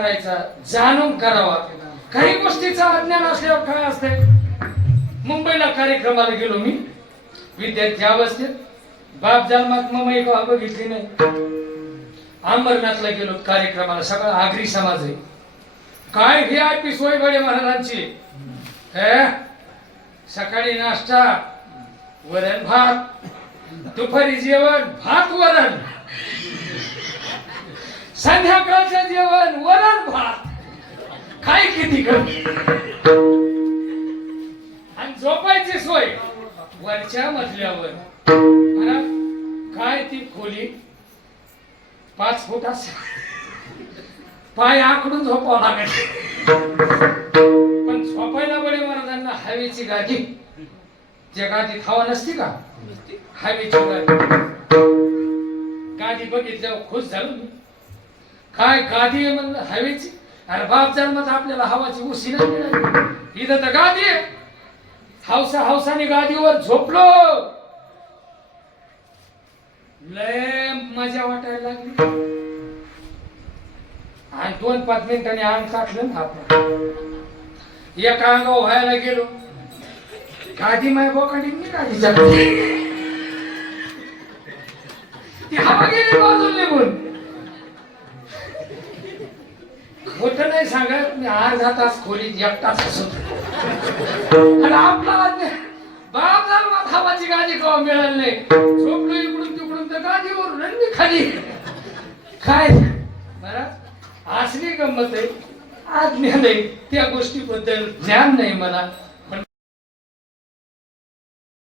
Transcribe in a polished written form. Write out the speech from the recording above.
करायचा जाणून करावा. काही गोष्टीचा अज्ञान असल्यावर काय असते. मुंबईला कार्यक्रमाला गेलो मी विद्यार्थी अवस्थेत. बाप जन्मात मम्मी का बघितली नाही. अंबरनाथला गेलो कार्यक्रमाला. सगळा आगरी समाज आहे. काय VIP सोय बडे महाराजांची. सकाळी नाश्ता वरण भात, दुपारी जेवण भात वरण, संध्याकाळचं जेवण वरण भात. काय किती कर आणि झोपायची सोय वरच्या मजल्यावर. काय ती खोली 5 फूट पाय आकडून झोपावं लागेल. पण झोपायला बडे महाराजांना हवेची गादी. ज्या गादीत हवा नसती का हवेची गादी बघितल्यावर खुश झालो मी. काय गादी आहे म्हणलं हवेची. अरे बाप जन्मात आपल्याला हवाची उशी नाही मिळाली. इथं तर गादी आहे. हौसाने गादीवर झोपलो. लय मजा वाटायला लागली. आणि 2-5 मिनिटांनी अंग टाकलं ना आपण. एका अंगावर व्हायला गेलो. गादी माय बोकाडी मी गादीच्या ती हवा गेली बाजूला निघून. खोट नाही सांगत मी. अर्धा तास खोलीत एकटाच असतो. आणि आपला बाप जन्मात हवाची गादी कवा मिळाली नाही. झोपलो इकडून तिकडून तर गादीवरून आणि मी खाली. काय बरं असली गंमत आहे. आज्ञा नाही त्या गोष्टीबद्दल ज्ञान नाही मला.